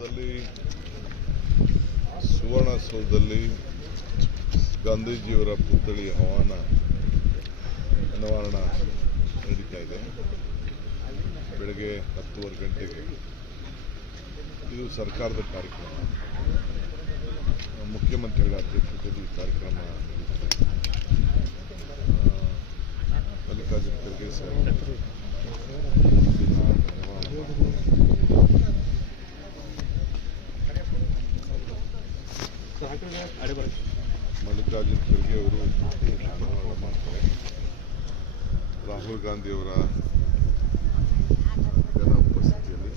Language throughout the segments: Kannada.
ಭಾರತದಲ್ಲಿ ಸುವರ್ಣಸೌಧದಲ್ಲಿ ಗಾಂಧೀಜಿಯವರ ಪುತ್ಥಳಿ ಅನಾವರಣ ನಡೀತಾ ಇದೆ. ಬೆಳಗ್ಗೆ 10:30 ಗಂಟೆಗೆ ಇದು ಸರ್ಕಾರದ ಕಾರ್ಯಕ್ರಮ. ಮುಖ್ಯಮಂತ್ರಿಗಳ ಅಧ್ಯಕ್ಷತೆಯಲ್ಲಿ ಕಾರ್ಯಕ್ರಮ ನಡೀತದೆ. ಮಲ್ಲಿಕಾರ್ಜುನ ಖರ್ಗೆ ಸಾಹೇಬರು ಮಲ್ಲಿಕಾರ್ಜುನ ಖರ್ಗೆ ಅವರು ಅನಾವರಣ ಮಾಡ್ತಾರೆ. ರಾಹುಲ್ ಗಾಂಧಿಯವರ ಜನ ಉಪಸ್ಥಿತಿಯಲ್ಲಿ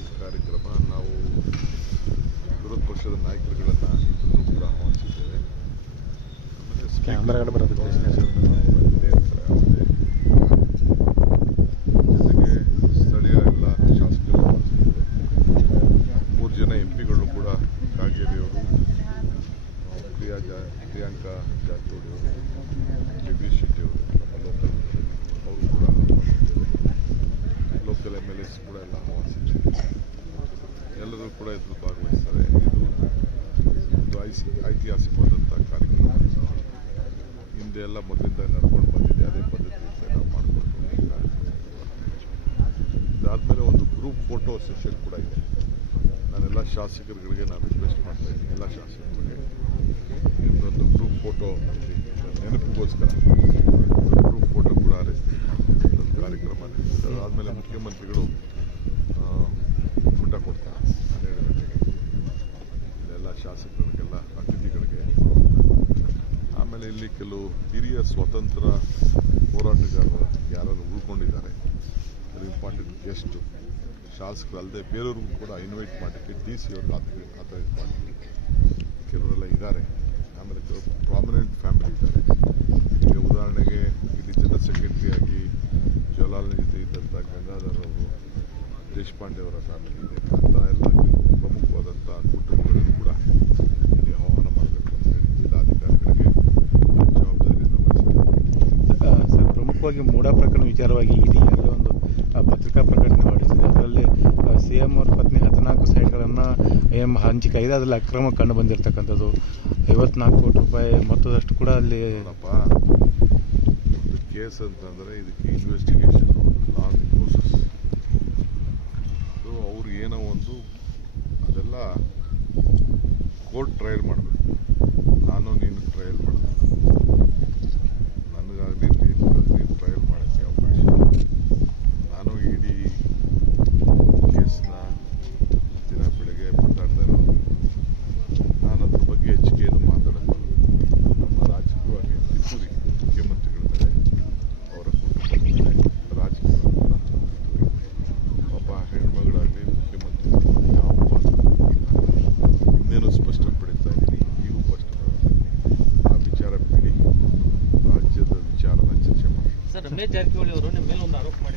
ಈ ಕಾರ್ಯಕ್ರಮ ನಾವು ವಿರೋಧ ಪಕ್ಷದ ನಾಯಕರುಗಳನ್ನು ಇನ್ನೂ ಕೂಡ ಆಹ್ವಾನಿಸಿದ್ದೇವೆ. ಜೊತೆಗೆ ಸ್ಥಳೀಯ ಎಲ್ಲ ಶಾಸಕರು ಆಹ್ವಾನಿಸಿದ್ದೇವೆ. 3 ಜನ ಎಂಪಿಗಳು ಕೂಡ ಕಾಗೇರಿ ಅವರು, ಪ್ರಿಯಾಂಕಾ ಜಾರಕಿಹೊಳಿ ಅವರು, ಜಗದೀಶ್ ಶೆಟ್ಟಿ ಅವರು, ಲೋಕಲ್ ಅವರು ಕೂಡ ಲೋಕಲ್ MLAs ಕೂಡ ಎಲ್ಲ ಆಹ್ವಾನಿಸಿದ್ದಾರೆ. ಎಲ್ಲರೂ ಕೂಡ ಇದ್ರ ಭಾಗವಹಿಸ್ತಾರೆ. ಇದು ಐತಿಹಾಸಿಕವಾದಂಥ ಕಾರ್ಯಕ್ರಮ. ಹಿಂದೆ ಎಲ್ಲ ಮೊದಲಿಂದ ನಡ್ಕೊಂಡು ಬಂದಿದೆ. ಅದೇ ಪದ್ಧತಿಯಿಂದ ನಾವು ಮಾಡಿಕೊಂಡು ಇದಾದಮೇಲೆ ಒಂದು ಗ್ರೂಪ್ ಫೋಟೋ ಸೆಷನ್ ಕೂಡ ಇದೆ. ನಾನೆಲ್ಲ ಶಾಸಕರುಗಳಿಗೆ ನಾನು ರಿಕ್ವೆಸ್ಟ್ ಮಾಡ್ತಾ ಇದ್ದೀನಿ, ಎಲ್ಲ ಶಾಸಕರಿಗೆ ಇನ್ನೊಂದು ಗ್ರೂಪ್ ಫೋಟೋ ನೆನಪಿಗೋಸ್ಕರ ಗ್ರೂಪ್ ಫೋಟೋ ಕೂಡ ಆರಿಸ್ತೀನಿ. ಒಂದು ಕಾರ್ಯಕ್ರಮ ಅದಾದಮೇಲೆ ಮುಖ್ಯಮಂತ್ರಿಗಳು ಊಟ ಕೊಡ್ತಾರೆ 12 ಗಂಟೆಗೆ ಇಲ್ಲೆಲ್ಲ ಶಾಸಕರಿಗೆಲ್ಲ ಅತಿಥಿಗಳಿಗೆ. ಆಮೇಲೆ ಇಲ್ಲಿ ಕೆಲವು ಹಿರಿಯ ಸ್ವಾತಂತ್ರ್ಯ ಹೋರಾಟಗಾರರು ಯಾರು ಉಳ್ಕೊಂಡಿದ್ದಾರೆ, ಅದು ಇಂಪಾರ್ಟೆಂಟ್ ಗೆಸ್ಟು ಶಾಸಕರಲ್ಲದೆ ಬೇರೆಯವ್ರಿಗೂ ಕೂಡ ಇನ್ವೈಟ್ ಮಾಡಲಿಕ್ಕೆ DC ಅವ್ರಿಗೆ ಆಥರೈಸ್ ಮಾಡಲಿಕ್ಕೆ ಕೆಲವರೆಲ್ಲ ಇದ್ದಾರೆ. ಆಮೇಲೆ ಕೆಲವು ಪ್ರಾಮಿನೆಂಟ್ ಫ್ಯಾಮಿಲಿ ಇದ್ದಾರೆ. ಈಗ ಉದಾಹರಣೆಗೆ ಇಲ್ಲಿ ಜನರಲ್ ಸೆಕ್ರೆಟರಿ ಆಗಿ ಜವಾಹರ್ಲಾಲ್ ಜೊತೆ ಇದ್ದಂಥ ಗಂಗಾಧರ್ ಅವರು, ದೇಶಪಾಂಡೆ ಅವರ ಫ್ಯಾಮಿಲಿ ಇದೆ. ಅಂತ ಎಲ್ಲ ಪ್ರಮುಖವಾದಂಥ ಕುಟುಂಬಗಳನ್ನು ಕೂಡ ಇಲ್ಲಿ ಆಹ್ವಾನ ಮಾಡಬೇಕು ಅಂತ ಹೇಳಿ ಜಿಲ್ಲಾಧಿಕಾರಿಗಳಿಗೆ ಜವಾಬ್ದಾರಿಯನ್ನು ವಹಿಸಿದ್ದಾರೆ. ಸರ್, ಪ್ರಮುಖವಾಗಿ ಮೂಡಾ ಪ್ರಕರಣ ವಿಚಾರವಾಗಿ ಇಡೀ ಈಗಾಗಲೇ ಒಂದು ಪತ್ರಿಕಾ ಪ್ರಕಟಣೆ ಹೊರಡಿಸಿದೆ. ಅದರಲ್ಲಿ CM ಅವರ ಪತ್ನಿ 14 ಸೈಟ್ಗಳನ್ನು ಹಂಚಿಕೆ ಆಗಿದೆ. ಅದರಲ್ಲಿ ಅಕ್ರಮ ಕಂಡು ಬಂದಿರತಕ್ಕಂಥದ್ದು 54 ಕೋಟಿ ರೂಪಾಯಿ ಮೊತ್ತದಷ್ಟು ಕೂಡ ಅಲ್ಲಿ. ಒಂದು ಕೇಸ್ ಅಂತಂದರೆ ಇದಕ್ಕೆ ಇನ್ವೆಸ್ಟಿಗೇಷನ್, ಲಾಂಗ್ ಪ್ರೋಸೆಸ್. ಅವ್ರು ಏನೋ ಒಂದು ಅದೆಲ್ಲ ಕೋರ್ಟ್ ಟ್ರಯಲ್ ಮಾಡಬೇಕು. ನಾನು ನೀನು ಟ್ರಯಲ್ ಮಾಡೋದು, ನನಗಾಗಲಿ ನೀನು ಟ್ರಯಲ್ ಮಾಡೋಕ್ಕೆ ಅವಕಾಶ. ನಾನು ಇಡೀ ಕೇಸ್ನ ದಿನ ಬೆಳಗ್ಗೆ ಮಾತಾಡ್ತಾ ಇರೋದು. ನಾನು ಅದ್ರ ಬಗ್ಗೆ ಹೆಚ್ಚಿಗೆ ಏನು ಮಾತಾಡೋದು. ನಮ್ಮ ರಾಜಕೀಯವಾಗಿ ಕಿತ್ತೂರಿ ಮುಖ್ಯಮಂತ್ರಿಗಳ ಮೇಲೆ, ಅವರ ಕುಟುಂಬದ ಮೇಲೆ ರಾಜಕೀಯ ಕೂಡ ಒಬ್ಬ ಹೆಣ್ಮಗಳಾಗಲಿ ಮುಖ್ಯಮಂತ್ರಿಗಳು ಯಾವ ಪಾತ್ರ ಇಲ್ಲ. ಇನ್ನೇನು ಸ್ಪಷ್ಟಪಡಿಸ್ತಾ ಇದ್ದೀನಿ, ಈಗೂ ಸ್ಪಷ್ಟಪಡಿಸ್ತೀನಿ. ಆ ವಿಚಾರ ಬಿಡಿ, ರಾಜ್ಯದ ವಿಚಾರನ ಚರ್ಚೆ ಮಾಡಿ. ಸರ್, ರಮೇಶ್ ಜಾರಕಿಹೊಳಿ ಅವರು ನಿಮ್ಮ ಮೇಲೆ ಒಂದು ಆರೋಪ ಮಾಡಿ